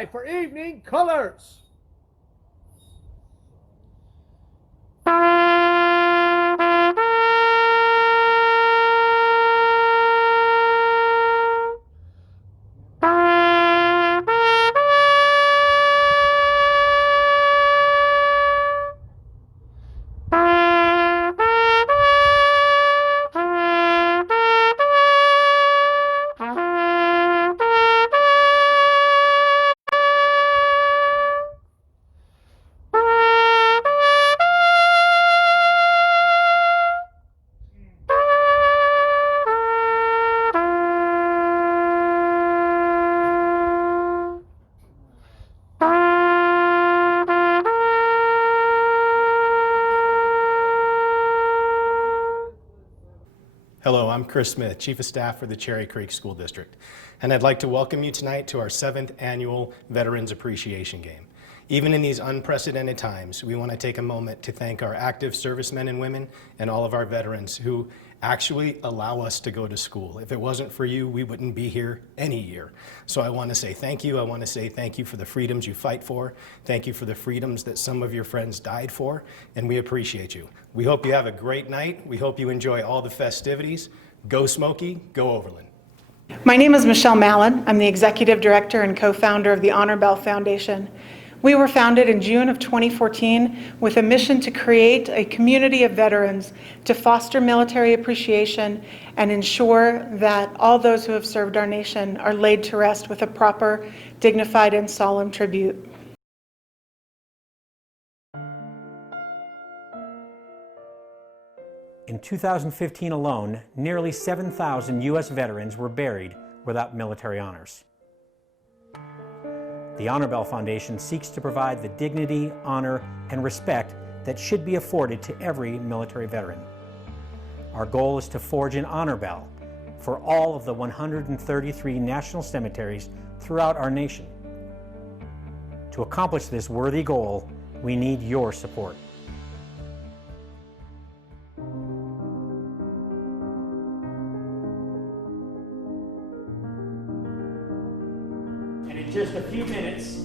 by for evening colors. Hello, I'm Chris Smith, Chief of Staff for the Cherry Creek School District, and I'd like to welcome you tonight to our 7th Annual Veterans Appreciation Game. Even in these unprecedented times, we want to take a moment to thank our active servicemen and women and all of our veterans who actually allow us to go to school. If it wasn't for you, we wouldn't be here any year. So I want to say thank you. I want to say thank you for the freedoms you fight for. Thank you for the freedoms that some of your friends died for, and we appreciate you. We hope you have a great night. We hope you enjoy all the festivities. Go Smoky, go Overland. My name is Michelle Mallon. I'm the Executive Director and co-founder of the Honor Bell Foundation. We were founded in June of 2014 with a mission to create a community of veterans to foster military appreciation and ensure that all those who have served our nation are laid to rest with a proper, dignified, and solemn tribute. In 2015 alone, nearly 7,000 U.S. veterans were buried without military honors. The Honor Bell Foundation seeks to provide the dignity, honor, and respect that should be afforded to every military veteran. Our goal is to forge an honor bell for all of the 133 national cemeteries throughout our nation. To accomplish this worthy goal, we need your support. In just a few minutes,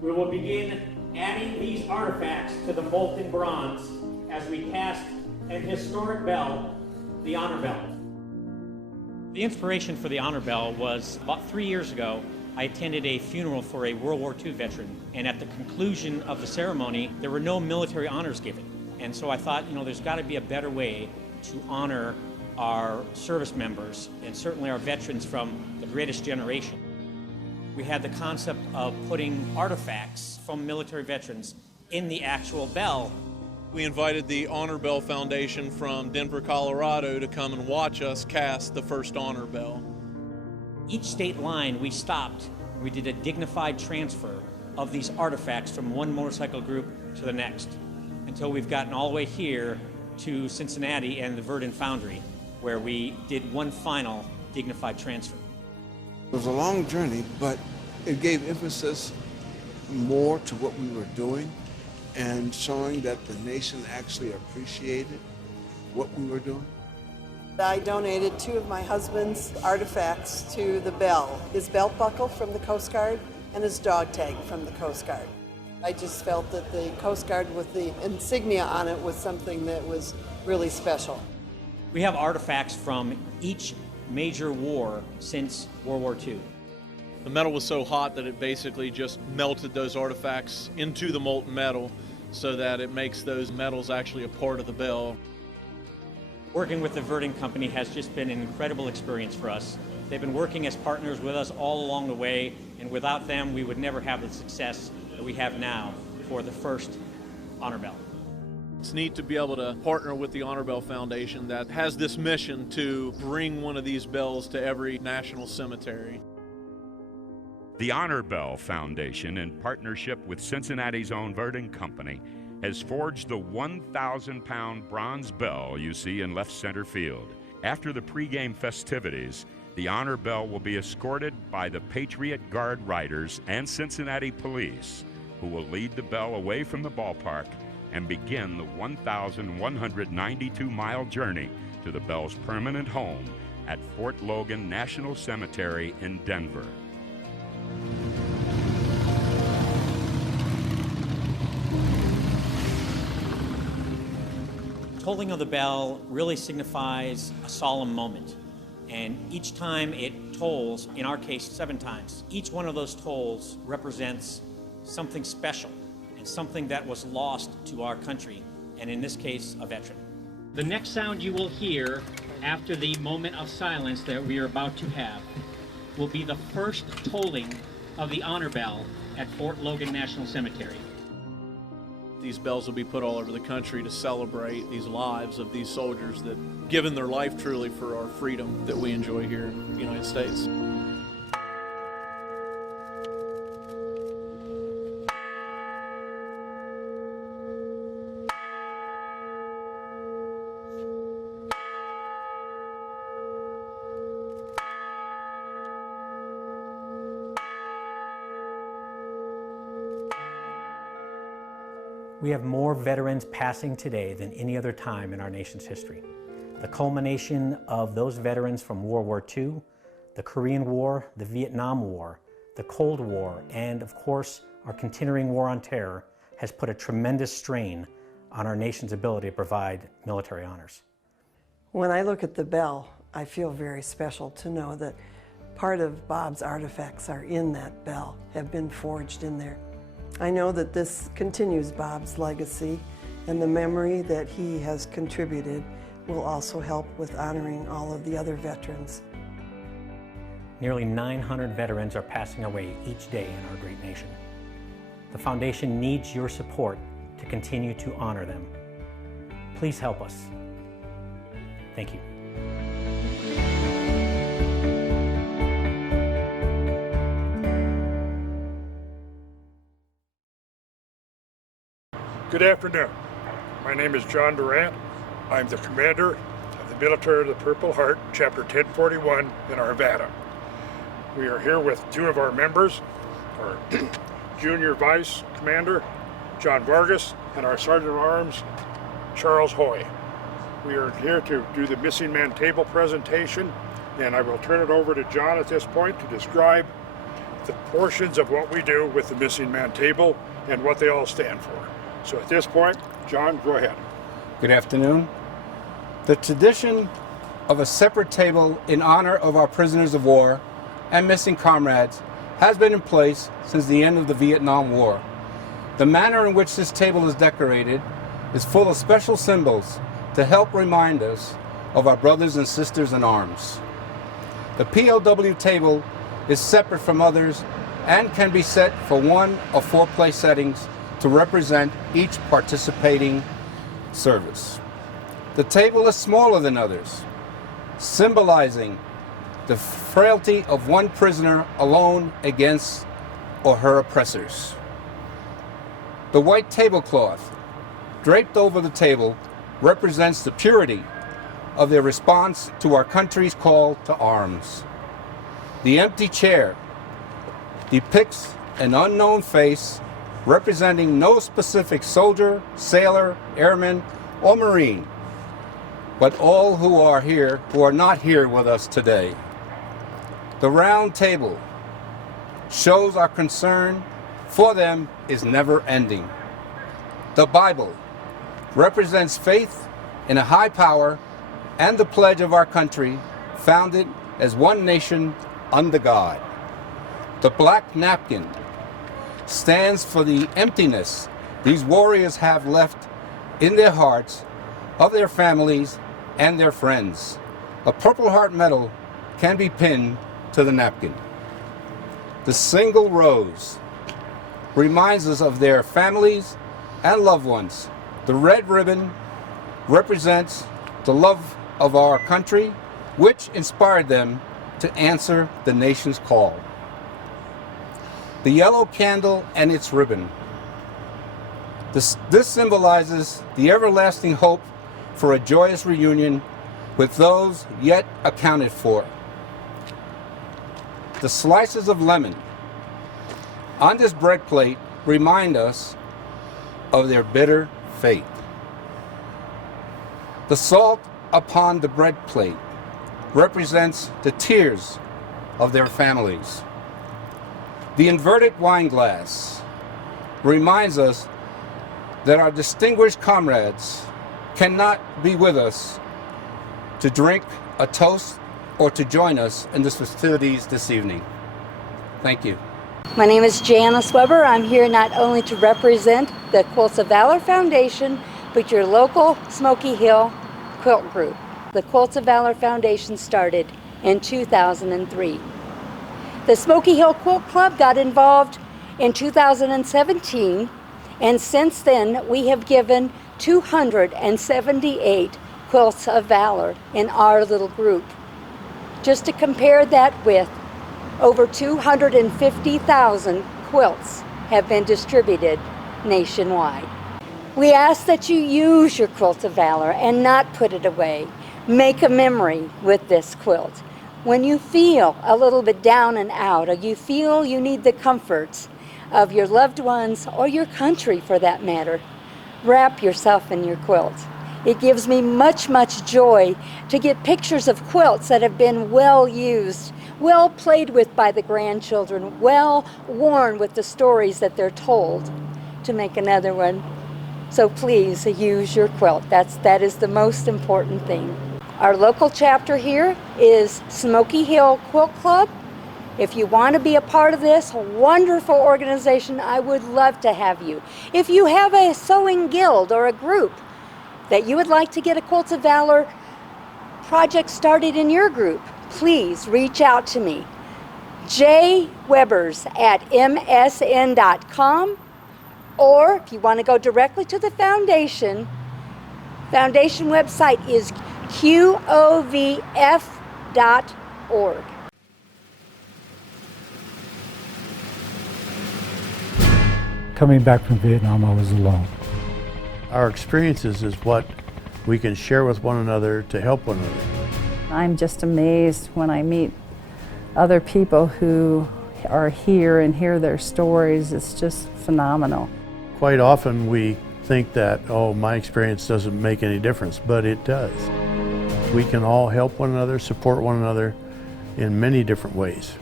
we will begin adding these artifacts to the molten bronze as we cast an historic bell, the Honor Bell. The inspiration for the Honor Bell was about 3 years ago. I attended a funeral for a World War II veteran, and at the conclusion of the ceremony, there were no military honors given. And so I thought, there's got to be a better way to honor our service members, and certainly our veterans from the greatest generation. We had the concept of putting artifacts from military veterans in the actual bell. We invited the Honor Bell Foundation from Denver, Colorado to come and watch us cast the first Honor Bell. Each state line we stopped, we did a dignified transfer of these artifacts from one motorcycle group to the next, until we've gotten all the way here to Cincinnati and the Verdun Foundry, where we did one final dignified transfer. It was a long journey, but it gave emphasis more to what we were doing and showing that the nation actually appreciated what we were doing. I donated 2 of my husband's artifacts to the bell, his belt buckle from the Coast Guard and his dog tag from the Coast Guard. I just felt that the Coast Guard with the insignia on it was something that was really special. We have artifacts from each major war since World War II. The metal was so hot that it basically just melted those artifacts into the molten metal so that it makes those metals actually a part of the bell. Working with the Verdun Company has just been an incredible experience for us. They've been working as partners with us all along the way, and without them we would never have the success that we have now for the first Honor Bell. It's neat to be able to partner with the Honor Bell Foundation that has this mission to bring one of these bells to every national cemetery. The Honor Bell Foundation, in partnership with Cincinnati's own Verdun Company, has forged the 1,000-pound bronze bell you see in left center field. After the pregame festivities, the Honor Bell will be escorted by the Patriot Guard Riders and Cincinnati Police, who will lead the bell away from the ballpark and begin the 1,192-mile journey to the bell's permanent home at Fort Logan National Cemetery in Denver. tolling of the bell really signifies a solemn moment. And each time it tolls, in our case 7 times, each one of those tolls represents something special and something that was lost to our country, and in this case, a veteran. The next sound you will hear after the moment of silence that we are about to have will be the first tolling of the honor bell at Fort Logan National Cemetery. These bells will be put all over the country to celebrate these lives of these soldiers that given their life truly for our freedom that we enjoy here in the United States. We have more veterans passing today than any other time in our nation's history. The culmination of those veterans from World War II, the Korean War, the Vietnam War, the Cold War, and of course, our continuing war on terror has put a tremendous strain on our nation's ability to provide military honors. When I look at the bell, I feel very special to know that part of Bob's artifacts are in that bell, have been forged in there. I know that this continues Bob's legacy, and the memory that he has contributed will also help with honoring all of the other veterans. Nearly 900 veterans are passing away each day in our great nation. The Foundation needs your support to continue to honor them. Please help us. Thank you. Good afternoon. My name is John Durant. I'm the commander of the Military of the Purple Heart, Chapter 1041 in Arvada. We are here with 2 of our members, our Junior Vice Commander, John Vargas, and our Sergeant at Arms, Charles Hoy. We are here to do the Missing Man Table presentation, and I will turn it over to John at this point to describe the portions of what we do with the Missing Man Table and what they all stand for. So at this point, John, go ahead. Good afternoon. The tradition of a separate table in honor of our prisoners of war and missing comrades has been in place since the end of the Vietnam War. The manner in which this table is decorated is full of special symbols to help remind us of our brothers and sisters in arms. The POW table is separate from others and can be set for 1 of 4 place settings to represent each participating service. The table is smaller than others, symbolizing the frailty of one prisoner alone against or her oppressors. The white tablecloth draped over the table represents the purity of their response to our country's call to arms. The empty chair depicts an unknown face representing no specific soldier, sailor, airman, or Marine, but all who are not here with us today. The round table shows our concern for them is never ending. The Bible represents faith in a high power and the pledge of our country, founded as one nation under God. The black napkin stands for the emptiness these warriors have left in their hearts of their families and their friends. A Purple Heart medal can be pinned to the napkin. The single rose reminds us of their families and loved ones. The red ribbon represents the love of our country, which inspired them to answer the nation's call. The yellow candle and its ribbon. This symbolizes the everlasting hope for a joyous reunion with those yet accounted for. The slices of lemon on this bread plate remind us of their bitter fate. The salt upon the bread plate represents the tears of their families. The inverted wine glass reminds us that our distinguished comrades cannot be with us to drink a toast or to join us in this festivities this evening. Thank you. My name is Janice Weber. I'm here not only to represent the Quilts of Valor Foundation, but your local Smoky Hill Quilt Group. The Quilts of Valor Foundation started in 2003. The Smoky Hill Quilt Club got involved in 2017, and since then we have given 278 Quilts of Valor in our little group. Just to compare that with, over 250,000 quilts have been distributed nationwide. We ask that you use your Quilt of Valor and not put it away. Make a memory with this quilt. When you feel a little bit down and out, or you feel you need the comforts of your loved ones or your country for that matter, wrap yourself in your quilt. It gives me much, much joy to get pictures of quilts that have been well used, well played with by the grandchildren, well worn with the stories that they're told, to make another one. So please use your quilt. That is the most important thing. Our local chapter here is Smoky Hill Quilt Club. If you want to be a part of this wonderful organization, I would love to have you. If you have a sewing guild or a group that you would like to get a Quilts of Valor project started in your group, please reach out to me. jwebers@msn.com, or if you want to go directly to the foundation website is qovf.org. Coming back from Vietnam, I was alone. Our experiences is what we can share with one another to help one another. I'm just amazed when I meet other people who are here and hear their stories. It's just phenomenal. Quite often we think that, oh, my experience doesn't make any difference, but it does. We can all help one another, support one another in many different ways.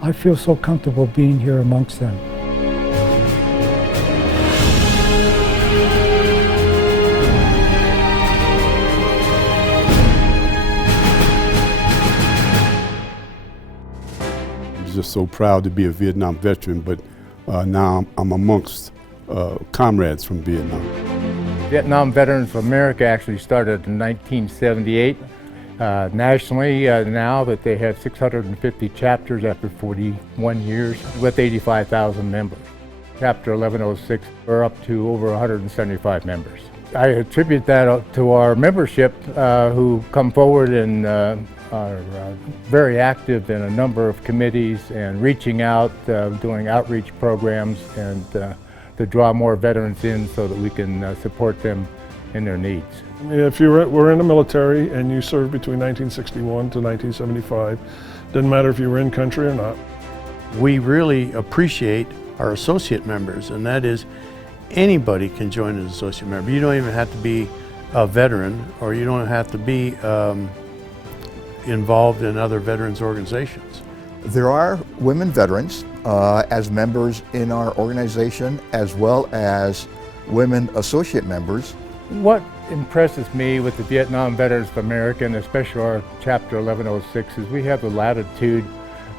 I feel so comfortable being here amongst them. I'm just so proud to be a Vietnam veteran, but now I'm amongst comrades from Vietnam. Vietnam Veterans of America actually started in 1978. Nationally, now that they have 650 chapters after 41 years with 85,000 members. Chapter 1106, we're up to over 175 members. I attribute that to our membership who come forward and are very active in a number of committees and reaching out, doing outreach programs, and to draw more veterans in so that we can support them in their needs. If you were in the military and you served between 1961 to 1975, didn't matter if you were in country or not. We really appreciate our associate members, and that is anybody can join as an associate member. You don't even have to be a veteran, or you don't have to be involved in other veterans organizations. There are women veterans as members in our organization, as well as women associate members. What impresses me with the Vietnam Veterans of America, and especially our Chapter 1106, is we have the latitude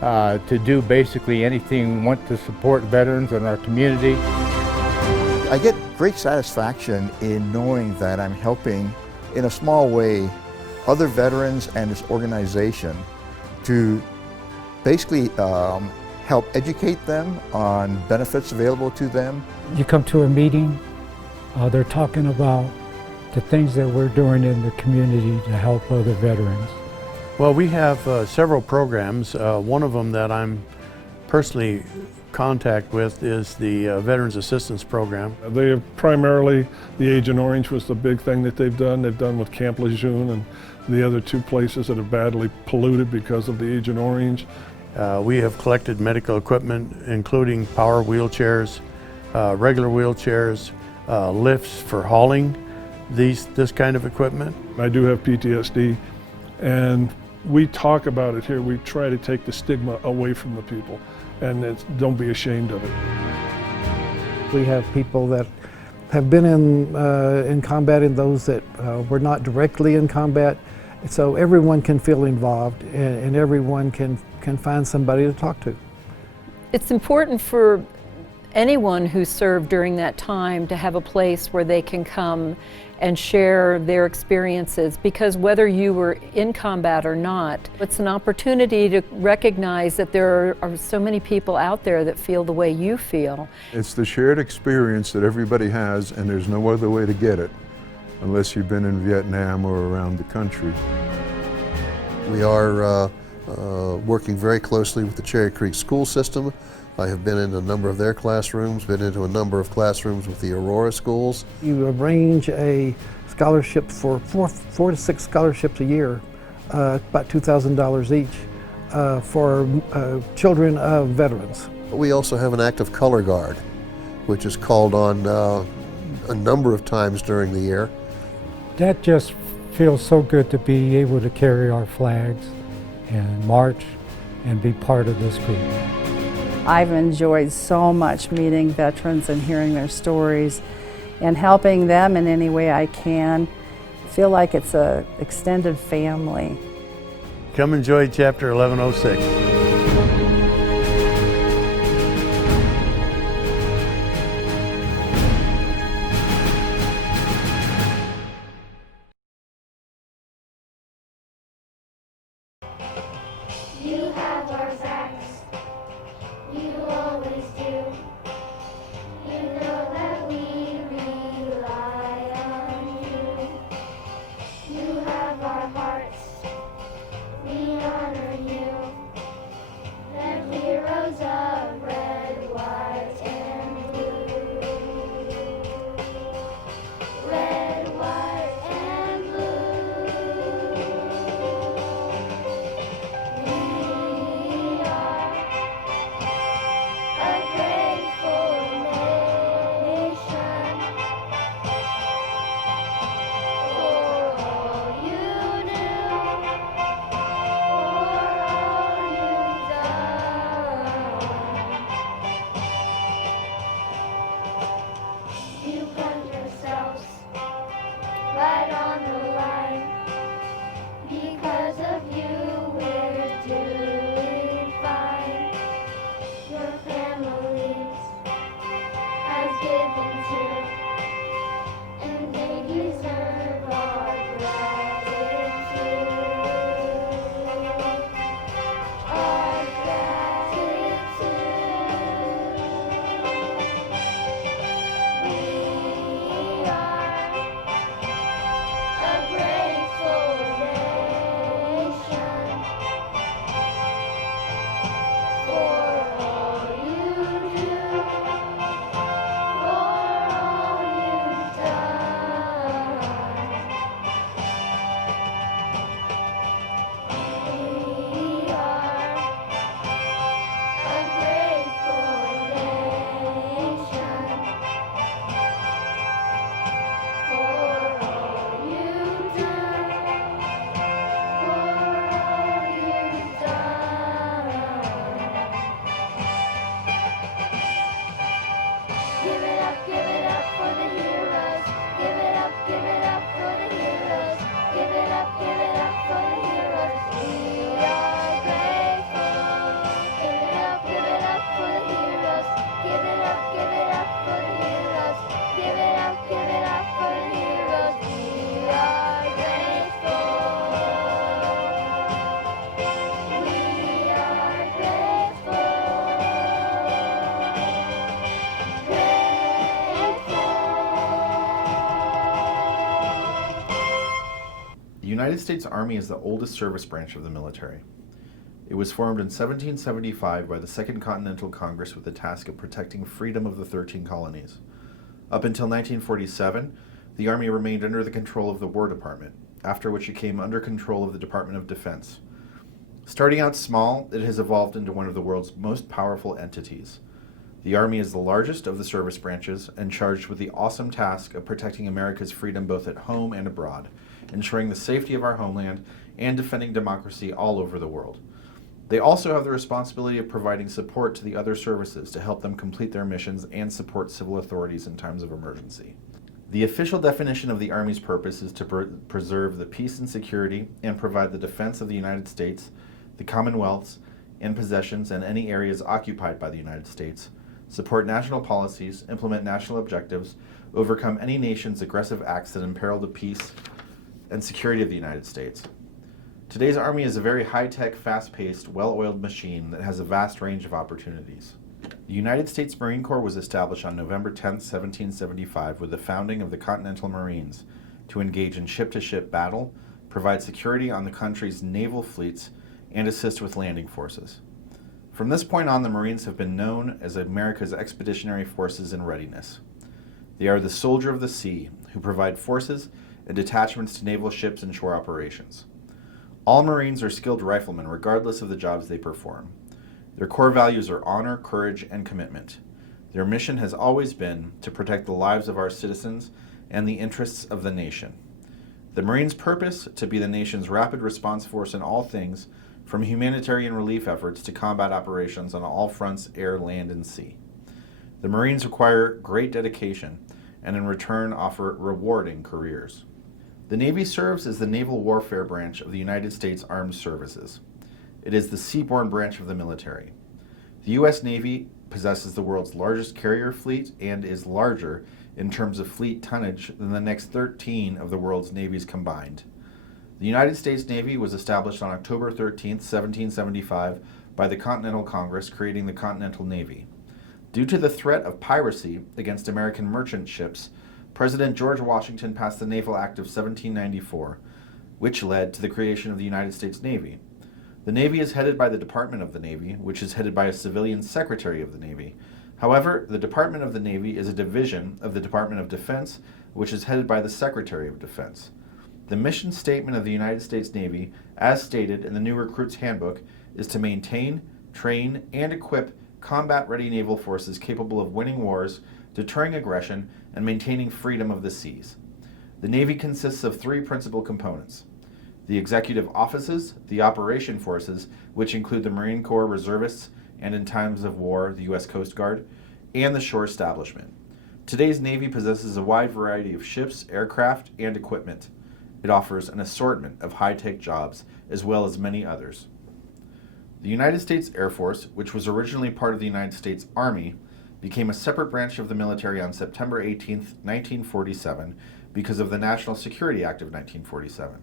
to do basically anything we want to support veterans in our community. I get great satisfaction in knowing that I'm helping, in a small way, other veterans and this organization to basically help educate them on benefits available to them. You come to a meeting, they're talking about the things that we're doing in the community to help other veterans. Well, we have several programs. One of them that I'm personally contact with is the Veterans Assistance Program. They have primarily, the Agent Orange was the big thing that they've done. They've done with Camp Lejeune and the other two places that are badly polluted because of the Agent Orange. We have collected medical equipment, including power wheelchairs, regular wheelchairs, lifts for hauling this kind of equipment. I do have PTSD, and we talk about it here. We try to take the stigma away from the people, and don't be ashamed of it. We have people that have been in combat and those that were not directly in combat. So everyone can feel involved, and everyone can find somebody to talk to. It's important for anyone who served during that time to have a place where they can come and share their experiences, because whether you were in combat or not, it's an opportunity to recognize that there are so many people out there that feel the way you feel. It's the shared experience that everybody has, and there's no other way to get it unless you've been in Vietnam or around the country. We are working very closely with the Cherry Creek school system. I have been in a number of their classrooms, been into a number of classrooms with the Aurora schools. You arrange a scholarship for four to six scholarships a year, about $2,000 each, for children of veterans. We also have an active color guard, which is called on a number of times during the year. That just feels so good to be able to carry our flags and march and be part of this group. I've enjoyed so much meeting veterans and hearing their stories and helping them in any way I can. I feel like it's an extended family. Come enjoy Chapter 1106. You have our backs. You always do. You know that we rely on you. You have our hearts. We honor you. The heroes of red, white, and blue. Red, white, and blue. We are a grateful nation for all you do, for all you've done. You put yourselves right on the line. Because of you, we're doing fine. Your families has given to, and they deserve our gratitude. Our gratitude. We are a grateful nation for all you do, for all you've done. We are a grateful nation for all you do, for all you've done. Give it up for the heroes. Give it up for the heroes. Give it up for the heroes. We are grateful. Give it up for the heroes. Give it up for the heroes. Give it up for the heroes. We are grateful. We are grateful. The United States Army is the oldest service branch of the military. It was formed in 1775 by the Second Continental Congress with the task of protecting freedom of the 13 colonies. Up until 1947, the Army remained under the control of the War Department, after which it came under control of the Department of Defense. Starting out small, it has evolved into one of the world's most powerful entities. The Army is the largest of the service branches and charged with the awesome task of protecting America's freedom both at home and abroad, ensuring the safety of our homeland and defending democracy all over the world. They also have the responsibility of providing support to the other services to help them complete their missions and support civil authorities in times of emergency. The official definition of the Army's purpose is to preserve the peace and security and provide the defense of the United States, the Commonwealths, and possessions in any areas occupied by the United States, support national policies, implement national objectives, overcome any nation's aggressive acts that imperil the peace and security of the United States. Today's Army is a very high-tech, fast-paced, well-oiled machine that has a vast range of opportunities. The United States Marine Corps was established on November 10, 1775, with the founding of the Continental Marines to engage in ship-to-ship battle, provide security on the country's naval fleets, and assist with landing forces. From this point on, the Marines have been known as America's expeditionary forces in readiness. They are the soldier of the sea, who provide forces and detachments to naval ships and shore operations. All Marines are skilled riflemen, regardless of the jobs they perform. Their core values are honor, courage, and commitment. Their mission has always been to protect the lives of our citizens and the interests of the nation. The Marines' purpose, to be the nation's rapid response force in all things, from humanitarian relief efforts to combat operations on all fronts, air, land, and sea. The Marines require great dedication and in return offer rewarding careers. The Navy serves as the naval warfare branch of the United States Armed Services. It is the seaborne branch of the military. The U.S. Navy possesses the world's largest carrier fleet and is larger in terms of fleet tonnage than the next 13 of the world's navies combined. The United States Navy was established on October 13, 1775, by the Continental Congress, creating the Continental Navy. Due to the threat of piracy against American merchant ships, President George Washington passed the Naval Act of 1794, which led to the creation of the United States Navy. The Navy is headed by the Department of the Navy, which is headed by a civilian Secretary of the Navy. However, the Department of the Navy is a division of the Department of Defense, which is headed by the Secretary of Defense. The mission statement of the United States Navy, as stated in the New Recruits Handbook, is to maintain, train, and equip combat-ready naval forces capable of winning wars, deterring aggression, and maintaining freedom of the seas. The Navy consists of three principal components: the executive offices, the operation forces, which include the Marine Corps reservists and in times of war, the U.S. Coast Guard, and the shore establishment. Today's Navy possesses a wide variety of ships, aircraft, and equipment. It offers an assortment of high-tech jobs, as well as many others. The United States Air Force, which was originally part of the United States Army, became a separate branch of the military on September 18, 1947, because of the National Security Act of 1947.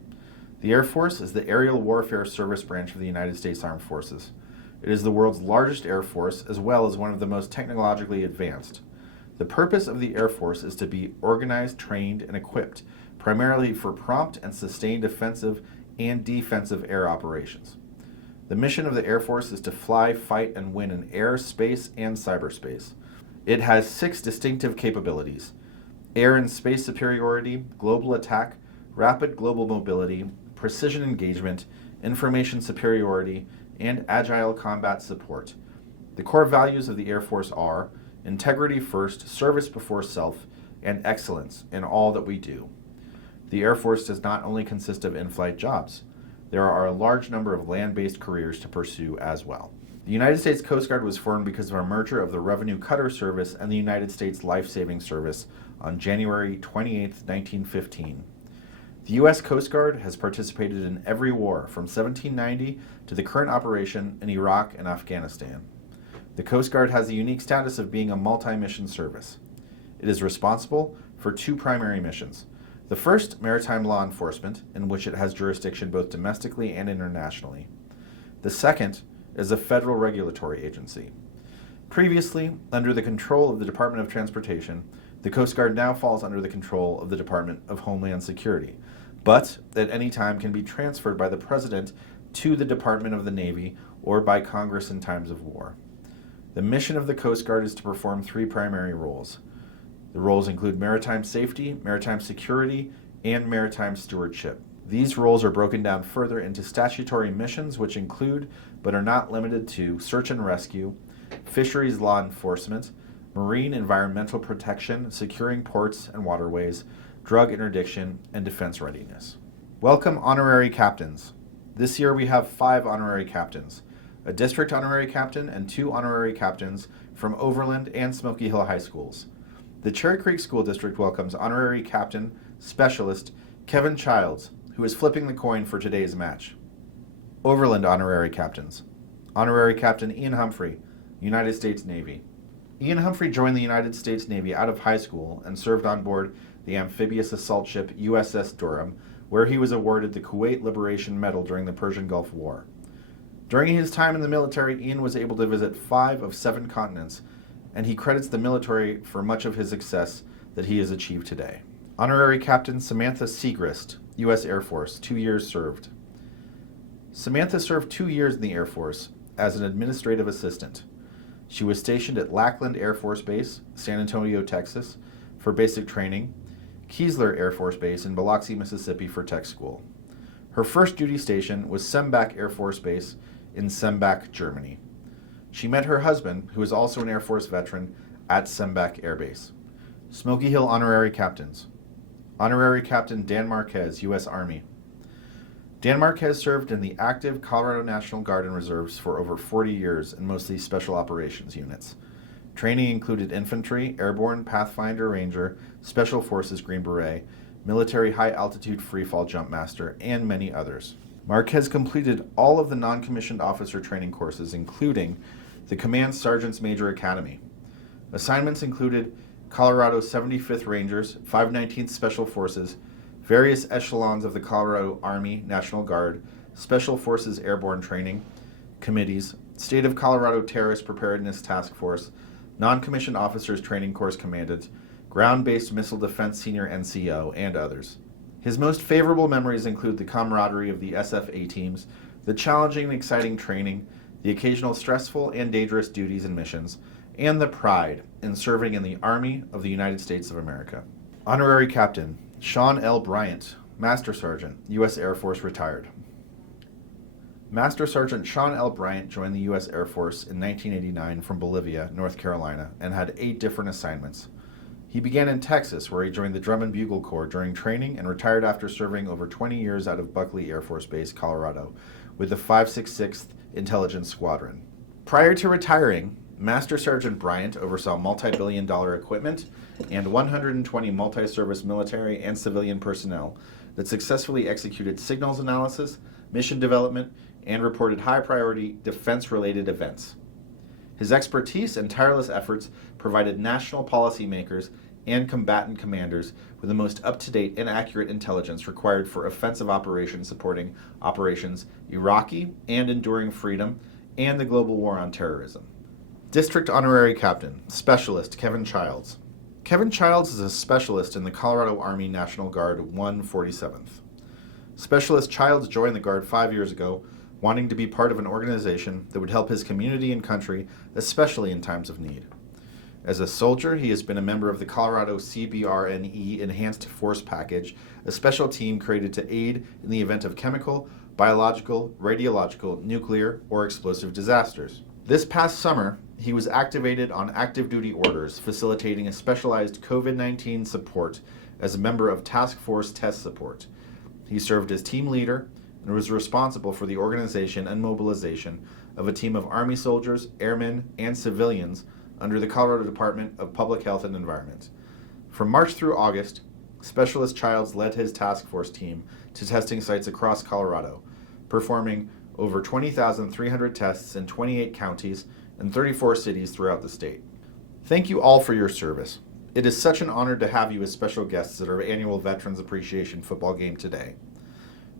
The Air Force is the aerial warfare service branch of the United States Armed Forces. It is the world's largest air force, as well as one of the most technologically advanced. The purpose of the Air Force is to be organized, trained, and equipped, primarily for prompt and sustained offensive and defensive air operations. The mission of the Air Force is to fly, fight, and win in air, space, and cyberspace. It has 6 distinctive capabilities: air and space superiority, global attack, rapid global mobility, precision engagement, information superiority, and agile combat support. The core values of the Air Force are integrity first, service before self, and excellence in all that we do. The Air Force does not only consist of in-flight jobs. There are a large number of land-based careers to pursue as well. The United States Coast Guard was formed because of a merger of the Revenue Cutter Service and the United States Life-Saving Service on January 28, 1915. The U.S. Coast Guard has participated in every war from 1790 to the current operation in Iraq and Afghanistan. The Coast Guard has the unique status of being a multi-mission service. It is responsible for 2 primary missions. The first, maritime law enforcement, in which it has jurisdiction both domestically and internationally. The second is a federal regulatory agency. Previously, under the control of the Department of Transportation, the Coast Guard now falls under the control of the Department of Homeland Security, but at any time can be transferred by the President to the Department of the Navy or by Congress in times of war. The mission of the Coast Guard is to perform 3 primary roles. The roles include maritime safety, maritime security, and maritime stewardship. These roles are broken down further into statutory missions, which include, but are not limited to, search and rescue, fisheries law enforcement, marine environmental protection, securing ports and waterways, drug interdiction, and defense readiness. Welcome, honorary captains. This year we have 5 honorary captains, a district honorary captain and 2 honorary captains from Overland and Smoky Hill High Schools. The Cherry Creek School District welcomes Honorary Captain Specialist Kevin Childs, who is flipping the coin for today's match. Overland Honorary Captains. Honorary Captain Ian Humphrey, United States Navy. Ian Humphrey joined the United States Navy out of high school and served on board the amphibious assault ship USS Durham, where he was awarded the Kuwait Liberation Medal during the Persian Gulf War. During his time in the military, Ian was able to visit 5 of 7 continents, and he credits the military for much of his success that he has achieved today. Honorary Captain Samantha Segrist, U.S. Air Force, 2 years served. Samantha served 2 years in the Air Force as an administrative assistant. She was stationed at Lackland Air Force Base, San Antonio, Texas, for basic training, Keesler Air Force Base in Biloxi, Mississippi for tech school. Her first duty station was Sembach Air Force Base in Sembach, Germany. She met her husband, who is also an Air Force veteran, at Sembach Air Base. Smoky Hill Honorary Captains. Honorary Captain Dan Marquez, U.S. Army. Dan Marquez served in the active Colorado National Guard and Reserves for over 40 years in mostly special operations units. Training included infantry, airborne, Pathfinder Ranger, Special Forces Green Beret, military high-altitude freefall jump master, and many others. Marquez completed all of the non-commissioned officer training courses, including the Command Sergeant's Major Academy. Assignments included Colorado 75th Rangers, 519th Special Forces, various echelons of the Colorado Army, National Guard, Special Forces Airborne Training, committees, State of Colorado Terrorist Preparedness Task Force, Non-Commissioned Officers Training Course Commandant, Ground-Based Missile Defense Senior NCO, and others. His most favorable memories include the camaraderie of the SFA teams, the challenging and exciting training, the occasional stressful and dangerous duties and missions, and the pride in serving in the Army of the United States of America. Honorary Captain Sean L. Bryant, Master Sergeant, U.S. Air Force, retired. Master Sergeant Sean L. Bryant joined the U.S. Air Force in 1989 from Bolivia, North Carolina, and had 8 different assignments. He began in Texas, where he joined the Drum and Bugle Corps during training and retired after serving over 20 years out of Buckley Air Force Base, Colorado, with the 566th Intelligence Squadron. Prior to retiring, Master Sergeant Bryant oversaw multi-billion-dollar equipment and 120 multi-service military and civilian personnel that successfully executed signals analysis, mission development, and reported high-priority defense-related events. His expertise and tireless efforts provided national policymakers and combatant commanders with the most up-to-date and accurate intelligence required for offensive operations supporting Operations Iraqi and Enduring Freedom and the global war on terrorism. District Honorary Captain, Specialist Kevin Childs. Kevin Childs is a specialist in the Colorado Army National Guard 147th. Specialist Childs joined the Guard 5 years ago, wanting to be part of an organization that would help his community and country, especially in times of need. As a soldier, he has been a member of the Colorado CBRNE Enhanced Force Package, a special team created to aid in the event of chemical, biological, radiological, nuclear, or explosive disasters. This past summer, he was activated on active duty orders, facilitating a specialized COVID-19 support as a member of Task Force Test Support. He served as team leader and was responsible for the organization and mobilization of a team of Army soldiers, airmen, and civilians under the Colorado Department of Public Health and Environment. From March through August, Specialist Childs led his task force team to testing sites across Colorado, performing over 20,300 tests in 28 counties and 34 cities throughout the state. Thank you all for your service. It is such an honor to have you as special guests at our annual Veterans Appreciation Football Game today.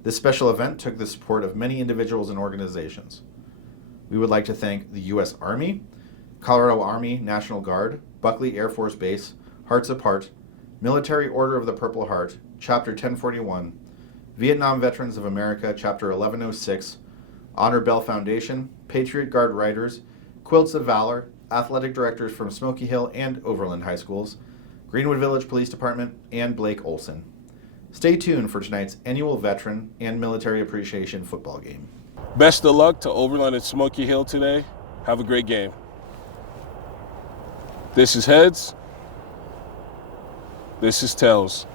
This special event took the support of many individuals and organizations. We would like to thank the U.S. Army, Colorado Army National Guard, Buckley Air Force Base, Hearts Apart, Military Order of the Purple Heart, Chapter 1041, Vietnam Veterans of America, Chapter 1106, Honor Bell Foundation, Patriot Guard Writers, Quilts of Valor, athletic directors from Smoky Hill and Overland High Schools, Greenwood Village Police Department, and Blake Olson. Stay tuned for tonight's annual Veteran and Military Appreciation Football Game. Best of luck to Overland and Smoky Hill today. Have a great game. This is Heads. This is Tails.